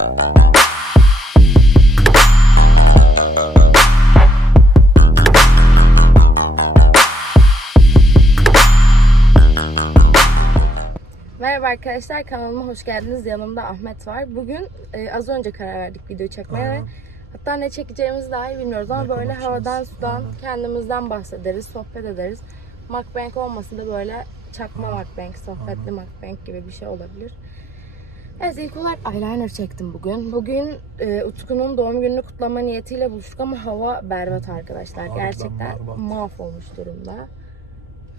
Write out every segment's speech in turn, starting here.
Merhaba arkadaşlar kanalıma hoş geldiniz. Yanımda Ahmet var. Bugün e, az önce karar verdik video çekmeye ve hatta ne çekeceğimizi dahi bilmiyoruz ama böyle havadan sudan kendimizden bahsederiz, sohbet ederiz. Mukbang olmasa da böyle çakma mukbang, sohbetli mukbang gibi bir şey olabilir. Evet ilk olarak eyeliner çektim bugün. Bugün e, Utku'nun doğum gününü kutlama niyetiyle buluştuk ama hava berbat arkadaşlar. Harbiden Gerçekten berbat. mahvolmuş durumda.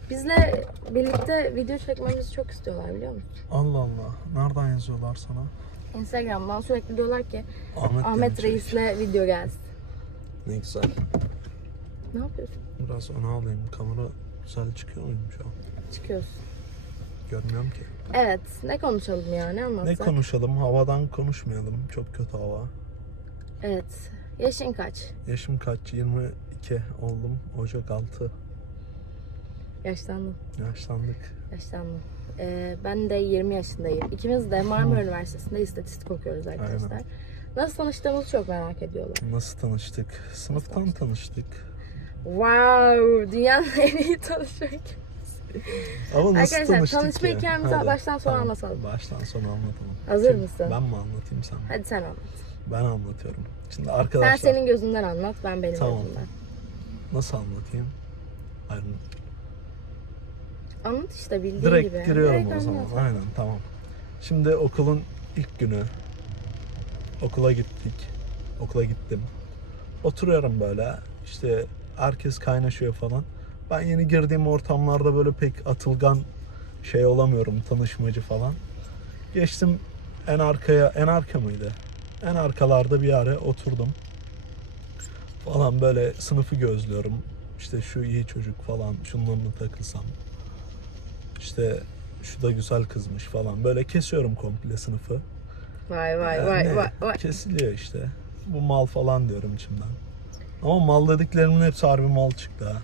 Bizle birlikte video çekmemizi çok istiyorlar biliyor musun? Allah Allah. Nereden yazıyorlar sana? Instagram'dan sürekli diyorlar ki Ahmet, Ahmet. Reis'le video gelsin. Ne güzel. Ne yapıyorsun? Biraz öne alayım. Kamera güzel çıkıyor muyum şu an? Çıkıyorsun. Görmüyorum ki. Evet. Ne konuşalım ya? Ne Ne anlatsak? konuşalım? Havadan konuşmayalım. Çok kötü hava. Evet. Yaşın kaç? Yaşım kaç? 22 oldum. Ocak 6. Yaşlandın. Yaşlandık. Yaşlandın. Ee, ben de 20 yaşındayım. İkimiz de Marmara Üniversitesi'nde istatistik okuyoruz arkadaşlar. Aynen. Nasıl tanıştığımızı çok merak ediyorlar. Nasıl tanıştık? Sınıftan tanıştık. Wow! Dünyanın en iyi tanışmak. Ama nasıl Arkadaşlar, tanıştık tanışma ya? hikayemizi Hadi. baştan sona anlatalım. Baştan sona anlatalım. Hazır Kim? mısın? Ben mi anlatayım sen mi? Hadi sen anlat. Ben anlatıyorum. Şimdi Sen arkadaşlar senin gözünden anlat, ben benim Tamam. gözümden. nasıl anlatayım? Hayır, Anlat işte bildiğin Direkt gibi. giriyorum Direkt o zaman. anlat. Aynen tamam. Şimdi okulun ilk günü. Okula gittik. Okula gittim. Oturuyorum böyle. İşte herkes kaynaşıyor falan. Ben yeni girdiğim ortamlarda böyle pek atılgan şey olamıyorum. Tanışmacı falan. Geçtim en arkaya. En arka mıydı? En arkalarda bir yere oturdum. Falan böyle sınıfı gözlüyorum. İşte şu iyi çocuk falan. Şununla mı takılsam? İşte şu da güzel kızmış falan. Böyle kesiyorum komple sınıfı. Vay vay Yani vay vay vay. Kesiliyor işte. Bu mal falan diyorum içimden. Ama mal dediklerimin hepsi harbi mal çıktı ha.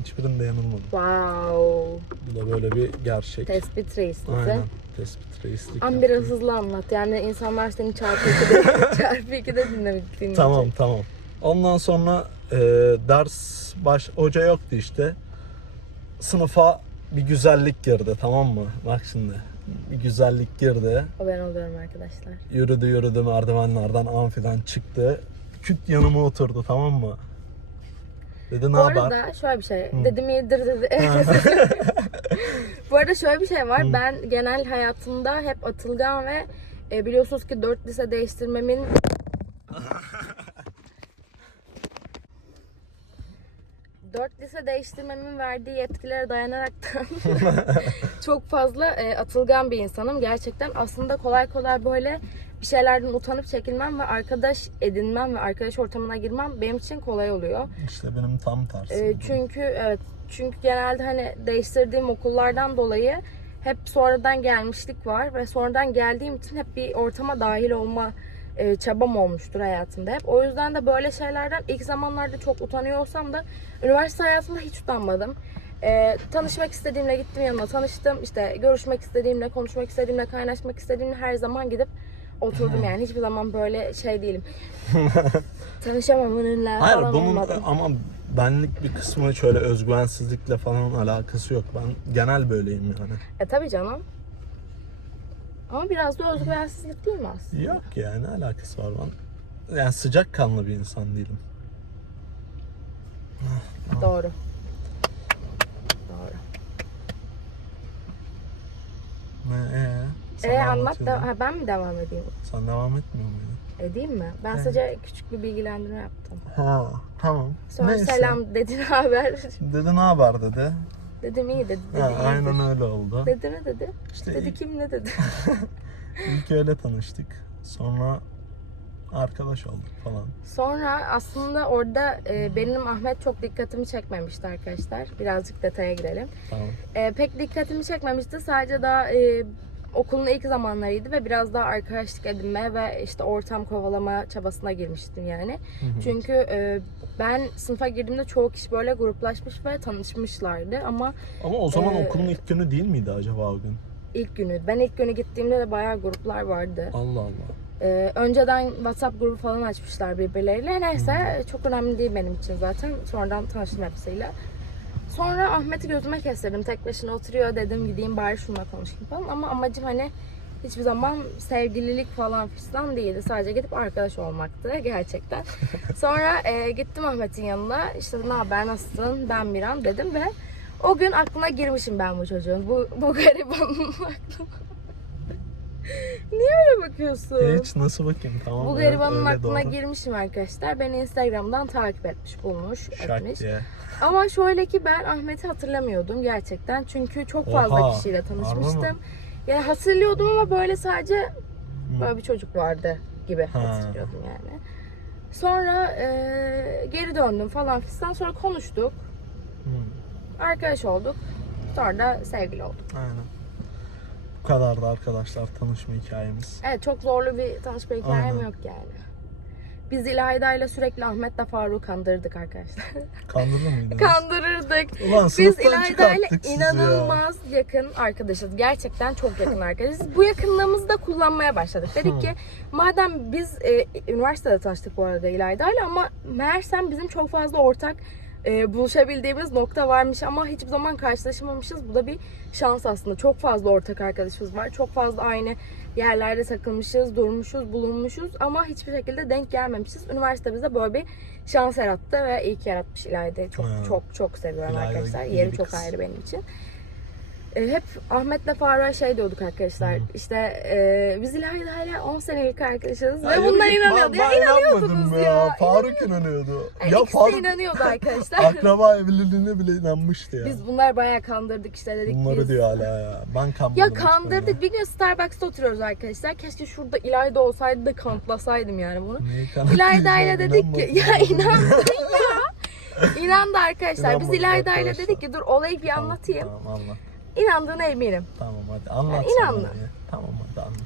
Hiçbirinde yanılmadım. Wow. Bu da böyle bir gerçek. Tespit reislisi. Aynen. Tespit reislik. Ama yaptım. biraz hızlı anlat. Yani insanlar seni çarpı 2'de, çarpı 2'de dinlemek. Tamam tamam. Ondan sonra e, ders baş hoca yoktu işte. Sınıfa bir güzellik girdi tamam mı? Bak şimdi. Bir güzellik girdi. O ben oluyorum arkadaşlar. Yürüdü yürüdü merdivenlerden amfiden çıktı. Küt yanıma oturdu tamam mı? Dedi ne Bu haber? arada şöyle bir şey. Dedim iyidir dedi. Bu arada şöyle bir şey var. Ben genel hayatımda hep atılgan ve e, biliyorsunuz ki 4 lise değiştirmemin Dört lise değiştirmemin verdiği yetkilere dayanaraktan çok fazla e, atılgan bir insanım. Gerçekten aslında kolay kolay böyle bir şeylerden utanıp çekilmem ve arkadaş edinmem ve arkadaş ortamına girmem benim için kolay oluyor. İşte benim tam tersi. E, çünkü evet çünkü genelde hani değiştirdiğim okullardan dolayı hep sonradan gelmişlik var ve sonradan geldiğim için hep bir ortama dahil olma e, çabam olmuştur hayatımda hep. O yüzden de böyle şeylerden ilk zamanlarda çok utanıyor olsam da üniversite hayatımda hiç utanmadım. E, tanışmak istediğimle gittim yanına tanıştım. İşte görüşmek istediğimle, konuşmak istediğimle, kaynaşmak istediğimle her zaman gidip oturdum yani. Hiçbir zaman böyle şey değilim. Tanışamam onunla Hayır falan bunun olmadım. ama benlik bir kısmı şöyle özgüvensizlikle falan alakası yok. Ben genel böyleyim yani. E tabii canım. Ama biraz da özgüvensizlik değil mi aslında? Yok yani ne alakası var ben. Yani sıcak kanlı bir insan değilim. Doğru. Ne ee? Sen E anlat da ha, ben mi devam edeyim? Sen devam etmiyor muydun? Edeyim mi? Ben Evet. sadece küçük bir bilgilendirme yaptım. Ha tamam. Sonra Neyse. selam dedi ne haber? Dedi ne haber dedi. Dedim iyi dedi. dedi Ha, iyidir. aynen öyle oldu. Dedi ne dedi? İşte Dedi ilk, kim ne dedi? ilk öyle tanıştık. Sonra arkadaş olduk falan. Sonra aslında orada e, benim Ahmet çok dikkatimi çekmemişti arkadaşlar. Birazcık detaya girelim. Tamam. E, pek dikkatimi çekmemişti. Sadece daha e, okulun ilk zamanlarıydı ve biraz daha arkadaşlık edinme ve işte ortam kovalama çabasına girmiştim yani. Çünkü e, ben sınıfa girdiğimde çoğu kişi böyle gruplaşmış ve tanışmışlardı ama Ama o zaman Ee, okulun ilk günü değil miydi acaba o gün? ilk günü ben ilk günü gittiğimde de bayağı gruplar vardı. Allah Allah. Ee, önceden WhatsApp grubu falan açmışlar birbirleriyle. Neyse çok önemli değil benim için zaten. Sonradan tanıştım hepsiyle. Sonra Ahmet'i gözüme kestirdim. Tek başına oturuyor dedim gideyim bari şununla konuşayım falan. Ama amacım hani hiçbir zaman sevgililik falan fistan değildi. Sadece gidip arkadaş olmaktı gerçekten. Sonra e, gittim Ahmet'in yanına. İşte ne haber nasılsın ben Miran dedim ve o gün aklına girmişim ben bu çocuğun. Bu, bu garibanın aklına. Niye öyle bakıyorsun? Hiç nasıl bakayım tamam. Bu garibanın öyle aklına doğru. girmişim arkadaşlar. Beni Instagram'dan takip etmiş, bulmuş, Şak etmiş. diye. Ama şöyle ki ben Ahmet'i hatırlamıyordum gerçekten. Çünkü çok fazla Oha, kişiyle harbi mi? tanışmıştım. Yani hatırlıyordum ama böyle sadece böyle bir çocuk vardı gibi Ha. hatırlıyordum yani. Sonra e, geri döndüm falan fistan. Sonra konuştuk. Hı. Arkadaş olduk. Sonra da sevgili olduk. Aynen. Kadardı arkadaşlar tanışma hikayemiz. Evet çok zorlu bir tanışma hikayem Aynen. yok yani. Biz İlayda ile sürekli Ahmet'le Faruk'u kandırdık arkadaşlar. Kandırdı mıydınız? Kandırırdık. Ulan Biz İlayda ile inanılmaz yakın arkadaşız. Gerçekten çok yakın arkadaşız. Bu yakınlığımızı da kullanmaya başladık. Dedik ki madem biz e, üniversitede tanıştık bu arada İlayda ile ama meğersem bizim çok fazla ortak e, buluşabildiğimiz nokta varmış ama hiçbir zaman karşılaşamamışız. Bu da bir şans aslında. Çok fazla ortak arkadaşımız var. Çok fazla aynı yerlerde takılmışız, durmuşuz, bulunmuşuz ama hiçbir şekilde denk gelmemişiz. Üniversite bize böyle bir şans yarattı ve iyi ki yaratmış İlayda'yı. Çok Ha. çok çok seviyorum İlayda arkadaşlar. Yeri çok kız. ayrı benim için. E, hep Ahmet'le Faruk'a şey diyorduk arkadaşlar. Hı. İşte e, biz İlayda'yla 10 senelik arkadaşız Ya ve git, inanıyordu. ben- Ya ben inanıyordunuz inanmadım ya. Faruk inanıyordu. Yani ya ikisi Faruk inanıyordu arkadaşlar. akraba evliliğine bile inanmıştı ya. biz bunlar bayağı kandırdık işte dedik Bunları biz. diyor hala ya. Ben kandırdım. Ya kandırdık. Bir gün Starbucks'ta oturuyoruz arkadaşlar. Keşke şurada İlayda olsaydı da kanıtlasaydım yani bunu. Niye? İlayda ile dedik ki İnanmadım. ya inandın ya. İnandı arkadaşlar. Biz İnanmadık İlayda ile dedik ki dur olayı bir Tamam, anlatayım. Tamam anlat. İnandığına eminim. Tamam hadi anlat. Ya, sen inanma. ya. Tamam hadi anlat.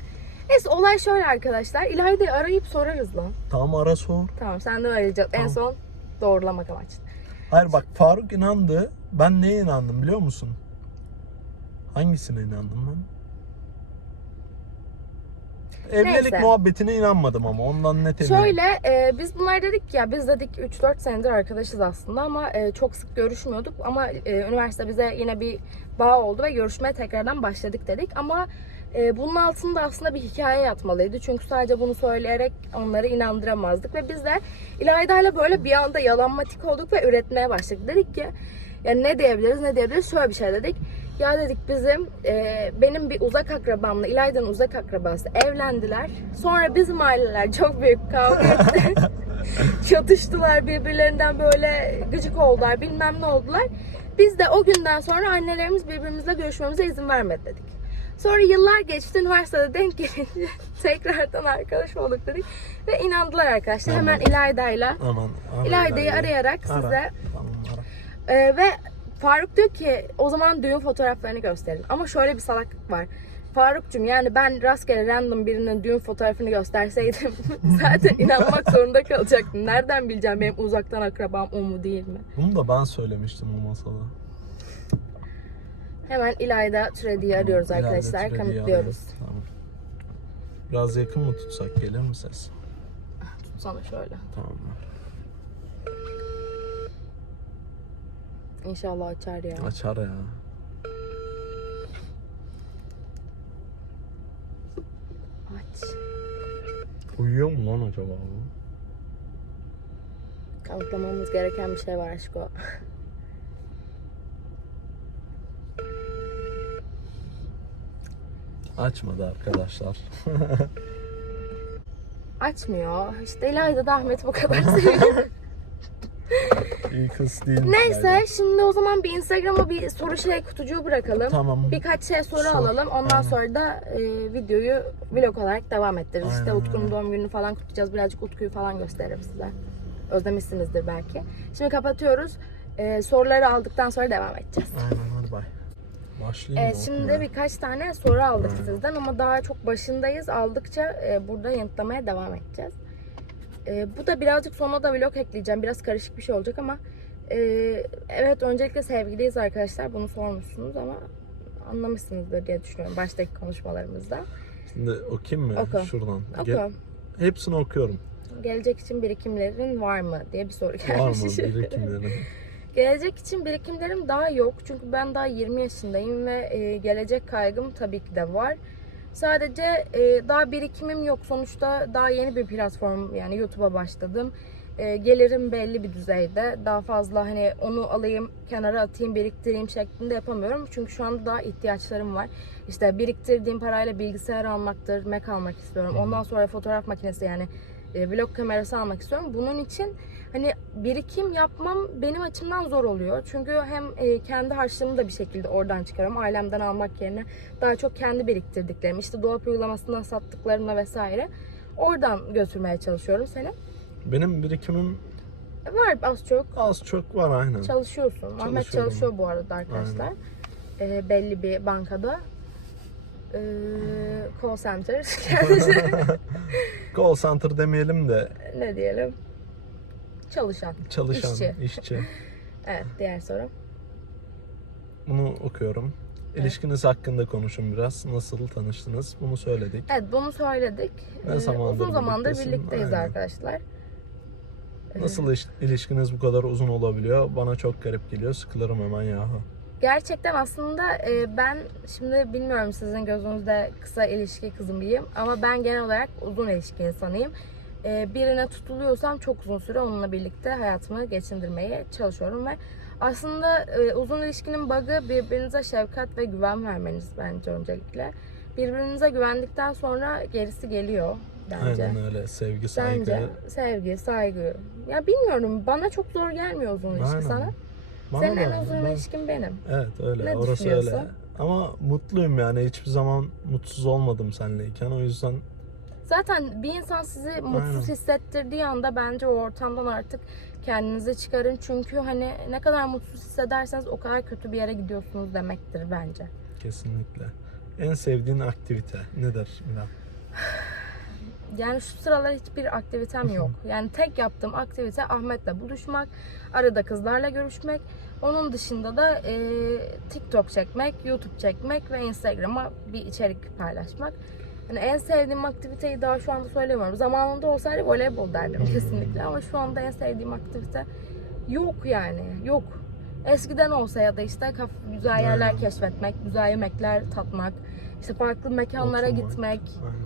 Neyse olay şöyle arkadaşlar. İlayda'yı arayıp sorarız lan. Tamam ara sor. Tamam senden arayacağız. En Tamam. son doğrulamak amaçlı. Hayır bak Faruk inandı. Ben neye inandım biliyor musun? Hangisine inandım ben? Evlilik Neyse. muhabbetine inanmadım ama ondan net eminim. Şöyle e, biz bunlar dedik ya biz dedik 3-4 senedir arkadaşız aslında ama e, çok sık görüşmüyorduk ama e, üniversite bize yine bir bağ oldu ve görüşmeye tekrardan başladık dedik. Ama e, bunun altında aslında bir hikaye yatmalıydı. Çünkü sadece bunu söyleyerek onları inandıramazdık ve biz de İlayda ile böyle bir anda yalanmatik olduk ve üretmeye başladık. Dedik ki ya ne diyebiliriz ne diyebiliriz? Şöyle bir şey dedik ya dedik bizim e, benim bir uzak akrabamla İlayda'nın uzak akrabası evlendiler. Sonra bizim aileler çok büyük kavga etti. Çatıştılar birbirlerinden böyle gıcık oldular bilmem ne oldular. Biz de o günden sonra annelerimiz birbirimizle görüşmemize izin vermedi dedik. Sonra yıllar geçti üniversitede denk gelince tekrardan arkadaş olduk dedik. Ve inandılar arkadaşlar. Hemen Tamam. İlayda'yla Aman. ara İlayda'yı arayarak Ara. size Tamam ara. ee, ve Faruk diyor ki o zaman düğün fotoğraflarını gösterin. Ama şöyle bir salaklık var. Farukcum yani ben rastgele random birinin düğün fotoğrafını gösterseydim zaten inanmak zorunda kalacaktım. Nereden bileceğim benim uzaktan akrabam o mu değil mi? Bunu da ben söylemiştim o masada. Hemen İlayda Türedi'yi arıyoruz İleride arkadaşlar. Türedi'yi Kanıtlıyoruz. arıyoruz. Tamam. Biraz yakın mı tutsak gelir mi ses? Tutsana şöyle. Tamam. İnşallah açar ya. Açar ya. Aç. Uyuyor mu lan acaba bu? Kanıtlamamız gereken bir şey var aşko. Açmadı arkadaşlar. Açmıyor. İşte İlayda da Ahmet'i bu kadar seviyor. İyi kız değil. Neyse şimdi o zaman bir Instagram'a bir soru şey kutucuğu bırakalım. Tamam. Birkaç şey soru Sor. alalım. Ondan Aynen. sonra da e, videoyu vlog olarak devam ettiririz. işte Aynen Utku'nun öyle. doğum gününü falan kutlayacağız. Birazcık Utku'yu falan gösteririm size. Özlemişsinizdir belki. Şimdi kapatıyoruz. E, soruları aldıktan sonra devam edeceğiz. Aynen hadi bay. Başlayayım Evet, mı şimdi okumaya? birkaç tane soru aldık Aynen. sizden ama daha çok başındayız. Aldıkça e, burada yanıtlamaya devam edeceğiz. E, bu da birazcık sonuna da vlog ekleyeceğim. Biraz karışık bir şey olacak ama e, evet öncelikle sevgiliyiz arkadaşlar. Bunu sormuşsunuz ama anlamışsınızdır diye düşünüyorum baştaki konuşmalarımızda. Şimdi okuyayım mı? Oku. Şuradan. Oku. Ge- hepsini okuyorum. Gelecek için birikimlerin var mı diye bir soru Var mı gelmiş. birikimlerin? Gelecek için birikimlerim daha yok. Çünkü ben daha 20 yaşındayım ve e, gelecek kaygım tabii ki de var. Sadece e, daha birikimim yok. Sonuçta daha yeni bir platform yani YouTube'a başladım. E, gelirim belli bir düzeyde. Daha fazla hani onu alayım, kenara atayım, biriktireyim şeklinde yapamıyorum. Çünkü şu anda daha ihtiyaçlarım var. İşte biriktirdiğim parayla bilgisayar almaktır, Mac almak istiyorum. Ondan sonra fotoğraf makinesi yani e, vlog kamerası almak istiyorum. Bunun için hani birikim yapmam benim açımdan zor oluyor. Çünkü hem e, kendi harçlığımı da bir şekilde oradan çıkarıyorum. Ailemden almak yerine daha çok kendi biriktirdiklerim, işte dolap uygulamasından sattıklarımla vesaire oradan götürmeye çalışıyorum seni. Benim birikimim Var az çok. az çok var aynen. Çalışıyorsun. Ahmet çalışıyor bu arada arkadaşlar. E, belli bir bankada. E, call center. Call center demeyelim de ne diyelim? Çalışan. çalışan, İşçi. işçi. Evet diğer soru. Bunu okuyorum. İlişkiniz hakkında konuşun biraz. Nasıl tanıştınız? Bunu söyledik. Evet bunu söyledik. Ne Ee, zamandır Uzun zamandır birliktesin? birlikteyiz Aynen. arkadaşlar. Nasıl iş- ilişkiniz bu kadar uzun olabiliyor? Bana çok garip geliyor. Sıkılırım hemen yahu. Gerçekten aslında e, ben şimdi bilmiyorum sizin gözünüzde kısa ilişki kızı mıyım ama ben genel olarak uzun ilişki insanıyım. E, Birine tutuluyorsam çok uzun süre onunla birlikte hayatımı geçindirmeye çalışıyorum ve aslında e, uzun ilişkinin bug'ı birbirinize şefkat ve güven vermeniz bence öncelikle. Birbirinize güvendikten sonra gerisi geliyor bence. Aynen öyle. Sevgi, saygı. Bence sevgi, saygı. Ya bilmiyorum bana çok zor gelmiyor uzun ilişki Aynen. sana. Bana Senin da- en uzun ben- ilişkin benim. Evet öyle. Ne Orası öyle. Ama mutluyum yani. Hiçbir zaman mutsuz olmadım seninleyken. O yüzden Zaten bir insan sizi mutsuz Aynen. hissettirdiği anda bence o ortamdan artık kendinizi çıkarın. Çünkü hani ne kadar mutsuz hissederseniz o kadar kötü bir yere gidiyorsunuz demektir bence. kesinlikle. En sevdiğin aktivite nedir Miran? Yani şu sıralar hiçbir aktivitem yok. Yani tek yaptığım aktivite Ahmet'le buluşmak, arada kızlarla görüşmek. Onun dışında da e, TikTok çekmek, YouTube çekmek ve Instagram'a bir içerik paylaşmak. Yani en sevdiğim aktiviteyi daha şu anda söylemiyorum. Zamanında olsaydı voleybol derdim kesinlikle ama şu anda en sevdiğim aktivite yok yani. Yok. Eskiden olsa ya da işte güzel yerler Aynen. keşfetmek, güzel yemekler tatmak, işte farklı mekanlara Oturmak. gitmek, Aynen.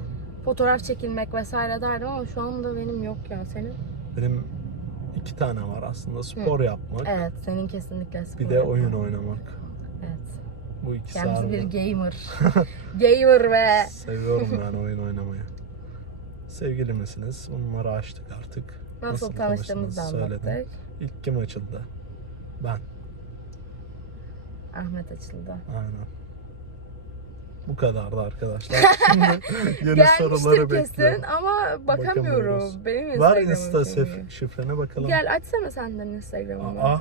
fotoğraf çekilmek vesaire derdim ama şu anda benim yok ya senin. Benim iki tane var aslında. Spor yapmak. Evet senin kesinlikle spor Bir de yapman. oyun oynamak. Evet. Bu ikisi Kendisi bir gamer. gamer ve Seviyorum yani oyun oynamayı. Sevgili misiniz? Bunları açtık artık. nasıl, tanıştığımızı da tanıştınız? anlattık. Söyledim. İlk kim açıldı? Ben. Ahmet açıldı. Aynen. Bu kadardı arkadaşlar. Yeni Gelmiştir soruları kesin bekliyorum. ama bakamıyorum. Benim Var Insta şif- şifrene bakalım. Gel açsana senden Instagram'ımı. Aa.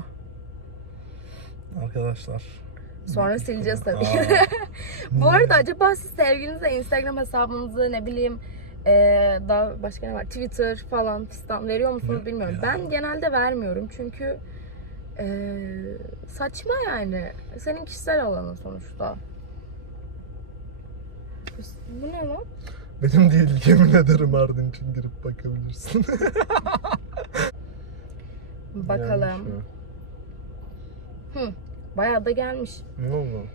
Arkadaşlar. Sonra sileceğiz tabii. Bu arada acaba siz sevgilinize Instagram hesabınızı ne bileyim eee, daha başka ne var Twitter falan fistan veriyor musunuz bilmiyorum. ya. Ben genelde vermiyorum çünkü eee, saçma yani. Senin kişisel alanın sonuçta. Bu ne lan? Benim değil yemin ederim Ardın için girip bakabilirsin. Bakalım. Gelmiş mi? Hı, bayağı da gelmiş. Ne oldu?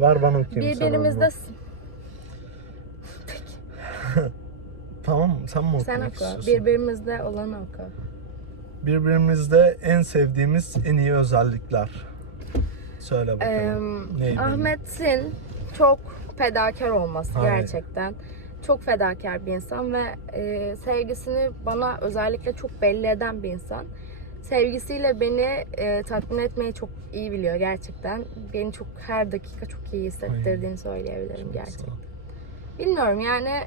Ver bana sana Birbirimizde s- Tamam sen mi sen okumak oku. istiyorsun? Birbirimizde olanı oku. Birbirimizde en sevdiğimiz en iyi özellikler. Söyle bakalım. Benim? Ahmet'in çok fedakar olması Hayır. gerçekten. Çok fedakar bir insan ve e, sevgisini bana özellikle çok belli eden bir insan. Sevgisiyle beni e, tatmin etmeyi çok iyi biliyor gerçekten. Beni çok her dakika çok iyi hissettirdiğini söyleyebilirim Çok gerçekten. Bilmiyorum yani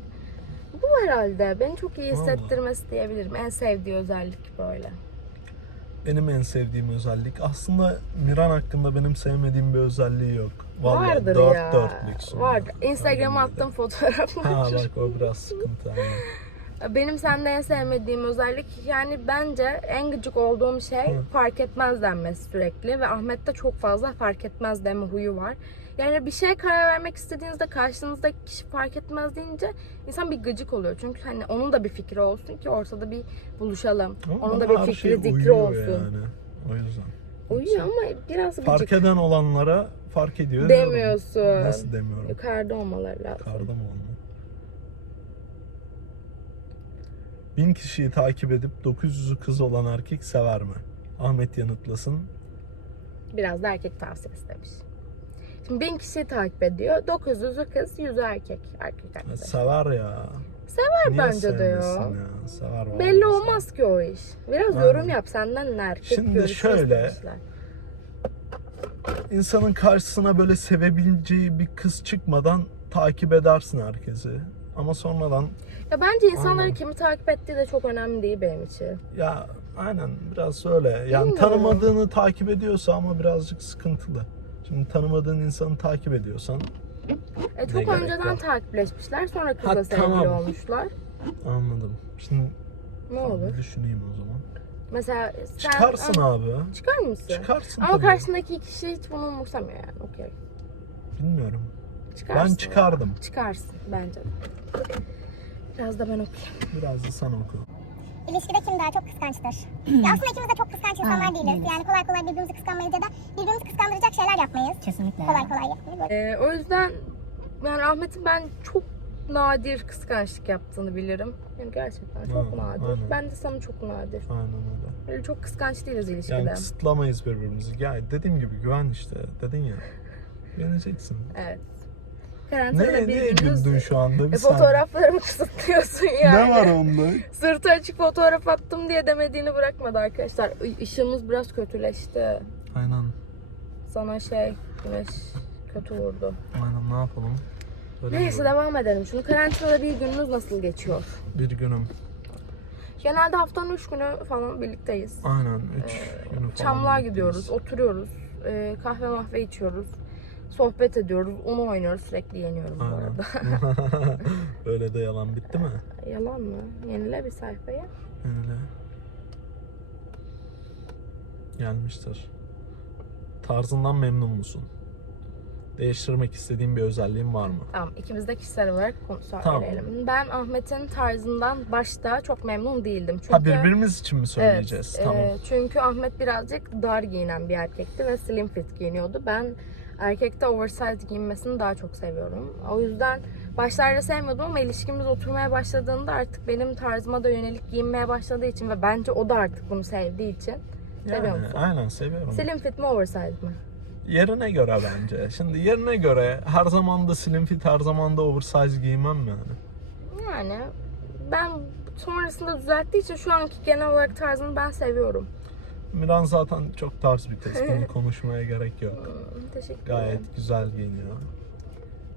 bu herhalde beni çok iyi Vallahi. hissettirmesi diyebilirim. En sevdiği özellik böyle. Benim en sevdiğim özellik aslında Miran hakkında benim sevmediğim bir özelliği yok. Vallahi Vardır dört ya. dörtlüksün. Vardır. Instagram'a Aynen attığım fotoğraflar. Ha bak o biraz sıkıntı aynen. Benim sende en sevmediğim özellik yani bence en gıcık olduğum şey Hı. fark etmez denmesi sürekli ve Ahmet'te çok fazla fark etmez deme huyu var. Yani bir şeye karar vermek istediğinizde karşınızdaki kişi fark etmez deyince insan bir gıcık oluyor. Çünkü hani onun da bir fikri olsun ki ortada bir buluşalım. Ama onun da bir fikri şey zikri olsun. Yani. O yüzden. Uyuyor ama biraz gıcık Fark eden olanlara fark ediyor. demiyorsun. Nasıl demiyorum? Yukarıda olmaları lazım. Karda mı olma? Bin kişiyi takip edip 900'ü kız olan erkek sever mi? Ahmet yanıtlasın. Biraz da erkek tavsiyesi demiş. Şimdi bin kişiyi takip ediyor. 900'ü kız, 100'ü erkek. Erkek arkadaş. sever ya. Sever Niye bence de ya. Sever vallahi Belli sever. olmaz ki o iş. Biraz Aynen. yorum yap senden ne erkek Şimdi görüşü şöyle, istemişler. İnsanın karşısına böyle sevebileceği bir kız çıkmadan takip edersin herkesi. Ama sonradan Ya bence insanları Aynen. kimi takip ettiği de çok önemli değil benim için. ya aynen biraz öyle. Yani Bilmiyorum. tanımadığını takip ediyorsa ama birazcık sıkıntılı. Şimdi tanımadığın insanı takip ediyorsan E, çok önceden var? takipleşmişler sonra kızla Ha, sevgili tamam. olmuşlar. anladım. Şimdi Ne tamam, olur? düşüneyim o zaman. Mesela sen... Çıkarsın Aa, abi. Çıkar mısın? Çıkarsın Ama tabii. karşındaki kişi hiç bunu umursamıyor yani. Okey. Bilmiyorum. Çıkarsın. Ben çıkardım. Çıkarsın bence. Biraz da ben okuyayım. Biraz da sen oku. İlişkide kim daha çok kıskançtır? ya aslında ikimiz de çok kıskanç insanlar değiliz. Yani kolay kolay birbirimizi kıskanmayız ya da birbirimizi kıskandıracak şeyler yapmayız. Kesinlikle. Kolay kolay yapmayız. Böyle. Ee, o yüzden yani Ahmet'in ben çok nadir kıskançlık yaptığını bilirim. Yani gerçekten çok Ha, nadir. aynen. Ben de sana çok nadir. Aynen öyle. Öyle çok kıskanç değiliz ilişkide. Yani kısıtlamayız birbirimizi. Ya dediğim gibi güven işte. Dedin ya. Güveneceksin. Evet. Karantinada Ne, bir günümüz... güldün şu anda? Bir E, fotoğraflarımı kısıtlıyorsun yani. Ne var onda? Sırtı açık fotoğraf attım diye demediğini bırakmadı arkadaşlar. Işığımız biraz kötüleşti. Aynen. Sana şey güneş kötü vurdu. Aynen ne yapalım? Öyle Neyse mi? devam edelim. Şunu karantinada bir gününüz nasıl geçiyor? Bir günüm. Genelde haftanın üç günü falan birlikteyiz. Aynen 3 günü falan. Ee, Çamlığa gidiyoruz, oturuyoruz, e, kahve mahve içiyoruz, sohbet ediyoruz, onu oynuyoruz. Sürekli yeniyorum bu arada. Öyle de yalan bitti mi? Yalan mı? Yenile bir sayfaya. Öyle. Gelmiştir. Tarzından memnun musun? Değiştirmek istediğin bir özelliğin var mı? Tamam, ikimiz de kişisel olarak konu Tamam. söyleyelim. Ben Ahmet'in tarzından başta çok memnun değildim. Çünkü, Ha birbirimiz için mi Evet, söyleyeceğiz? e, tamam. çünkü Ahmet birazcık dar giyinen bir erkekti ve slim fit giyiniyordu. Ben erkekte oversize giyinmesini daha çok seviyorum. O yüzden başlarda sevmiyordum ama ilişkimiz oturmaya başladığında artık benim tarzıma da yönelik giyinmeye başladığı için ve bence o da artık bunu sevdiği için seviyor Yani, musun? aynen seviyorum. Slim fit mi oversize mi? Yerine göre bence. Şimdi yerine göre her zaman da slim fit, her zaman da oversize giymem yani. Yani ben sonrasında düzelttiği için şu anki genel olarak tarzını ben seviyorum. Miran zaten çok tarz bir kız. Bunu konuşmaya gerek yok. Teşekkür Gayet ederim. güzel giyiniyor.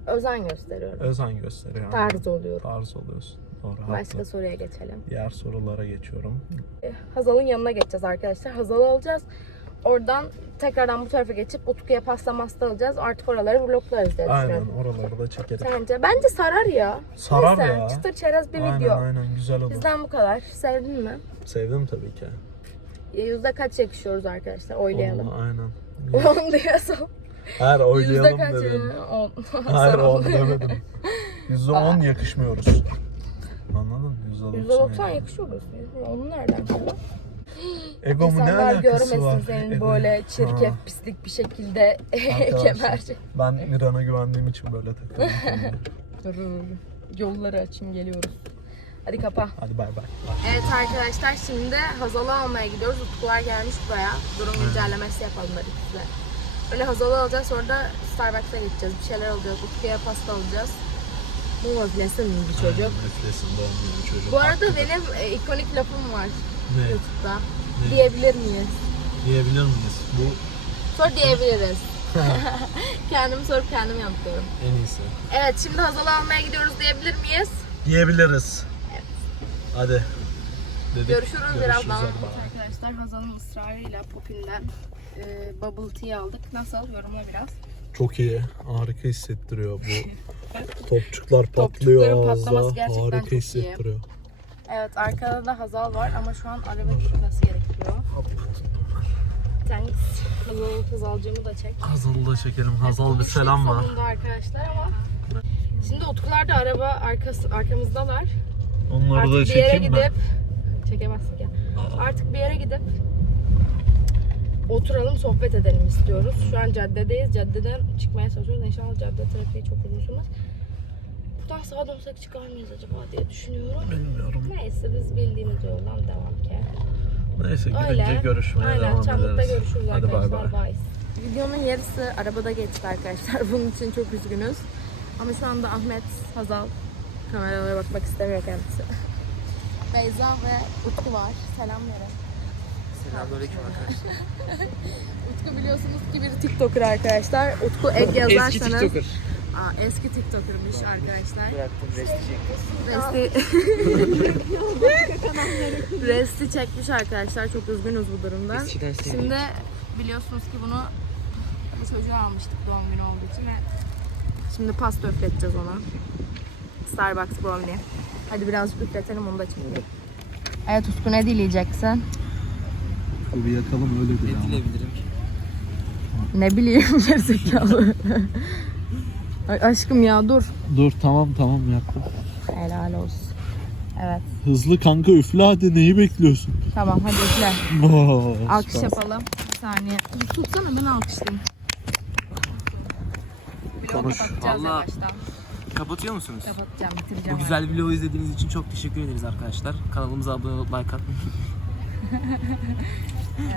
Özen gösteriyorum. Özen gösteriyor. Tarz oluyorum. Tarz oluyorsun. Doğru. Başka haklı. soruya geçelim. Diğer sorulara geçiyorum. E, Hazal'ın yanına geçeceğiz arkadaşlar. Hazal'ı alacağız. Oradan tekrardan bu tarafa geçip Utku'ya pasta masta alacağız. Artık oraları vloglarız diye Aynen düşünüyorum. oraları da çekeriz. Sence? Bence sarar ya. Sarar Neyse, ya. Çıtır çerez bir aynen video. aynen güzel olur. Bizden bu kadar. Sevdin mi? Sevdim tabii ki. Ya, Yüzde kaç yakışıyoruz arkadaşlar? Oylayalım. Onu, aynen. 10 diyorsun. Her Yüzde oylayalım kaç? dedim. 10. Hayır on demedim. Yüzde on yakışmıyoruz. Anladın? Yüzde 90 doksan. yakışıyoruz. Onu nereden çıktı? Ego mu ne alakası görmesin var? senin Ego. böyle çirkef, Ha, pislik bir şekilde kemerci. Ben Miran'a güvendiğim için böyle takıldım. Yolları açayım geliyoruz. Hadi kapa. Hadi bay bay. Evet arkadaşlar şimdi Hazal'ı almaya gidiyoruz. Utkular gelmiş buraya. Durum güncellemesi yapalım dedik size. Böyle Hazal'ı alacağız sonra da Starbucks'a gideceğiz. Bir şeyler alacağız. Utku'ya pasta alacağız. Bu vazgeçsin bir çocuk. Nefesinde olmuyor çocuk. Bu arada benim e, ikonik lafım var Ne? YouTube'da. Ne? Diyebilir miyiz? Diyebilir miyiz? Bu Sonra diyebiliriz. Kendimi sorup kendim yanıtlıyorum. en iyisi. Evet şimdi Hazal'ı almaya gidiyoruz diyebilir miyiz? Diyebiliriz. Hadi. Dedik. Görüşürüz birazdan. Arkadaşlar Hazal'ın ısrarıyla Popin'den e, bubble tea aldık. Nasıl? Yorumla biraz. Çok iyi. Harika hissettiriyor bu. Topçuklar patlıyor Topçukların ağızda. patlaması gerçekten çok Harika iyi. hissettiriyor. Evet arkada da Hazal var ama şu an araba gitmesi gerekiyor. Thanks. Hazal, Hazalcığımı da çek. Hazal'ı da çekelim. Hazal bir Konuştuk selam var. sonunda arkadaşlar ama Şimdi Utkular da araba arkası, arkamızdalar. Onları Artık da bir yere çekeyim mi? gidip çekemezsin ya. Artık bir yere gidip oturalım sohbet edelim istiyoruz. Şu an caddedeyiz. Caddeden çıkmaya çalışıyoruz. İnşallah cadde trafiği çok uzun sürmez. Buradan sağa dönsek çıkar mıyız acaba diye düşünüyorum. Bilmiyorum. Neyse biz bildiğimiz yoldan devam ki. Neyse gidince Öyle. görüşmeye Aynen devam Çamlık'ta ederiz. görüşürüz Hadi bay arkadaşlar. bay. Bye. Videonun yarısı arabada geçti arkadaşlar. Bunun için çok üzgünüz. Ama şu anda Ahmet, Hazal kameralara bakmak istemiyor kendisi. Beyza ve Utku var. Selam verin. Selamünaleyküm arkadaşlar. Utku biliyorsunuz ki bir TikToker arkadaşlar. Utku ek yazarsanız. Eski TikToker. Aa, eski TikToker'mış arkadaşlar. Bıraktım resti çektim. Resti, Resti çekmiş arkadaşlar. Çok üzgünüz bu sevdiğim. Şimdi biliyorsunuz ki bunu bir çocuğa almıştık doğum günü olduğu için şimdi pasta üfleteceğiz ona. Starbucks brownie. Hadi birazcık üfletelim onu da çekelim. Evet Utku ne dileyeceksin? Bir yakalım öyle Ne dilebilirim ki? Ne bileyim gerizekalı. Ay aşkım ya dur. Dur tamam tamam yaktım. Helal olsun. Evet Hızlı kanka üfle hadi neyi bekliyorsun? tamam hadi üfle. Oo, Alkış süper. yapalım. Bir saniye. Dur, Tutsana ben alkışlayayım. Konuş. yavaştan. Kapatıyor musunuz? Kapatacağım bitireceğim. Bu güzel vlogu izlediğiniz için çok teşekkür ederiz arkadaşlar. Kanalımıza abone olup like atmayı.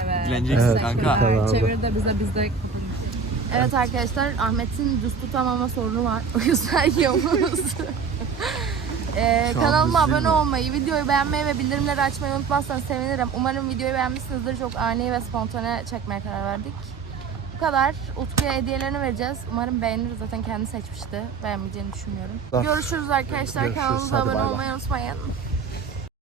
Evet. Dileneceksin Evet, kanka. kanka. Çevir de bize biz de Evet arkadaşlar Ahmet'in düz tutamama sorunu var. O yüzden yiyoruz. Ee, kanalıma abone mi? olmayı, videoyu beğenmeyi ve bildirimleri açmayı unutmazsanız sevinirim. Umarım videoyu beğenmişsinizdir. Çok ani ve spontane çekmeye karar verdik. Bu kadar. Utku'ya hediyelerini vereceğiz. Umarım beğenir. Zaten kendi seçmişti. Beğenmeyeceğini düşünmüyorum. Ah. Görüşürüz arkadaşlar. Görüşürüz. Kanalımıza Hadi abone bay bay. olmayı unutmayın.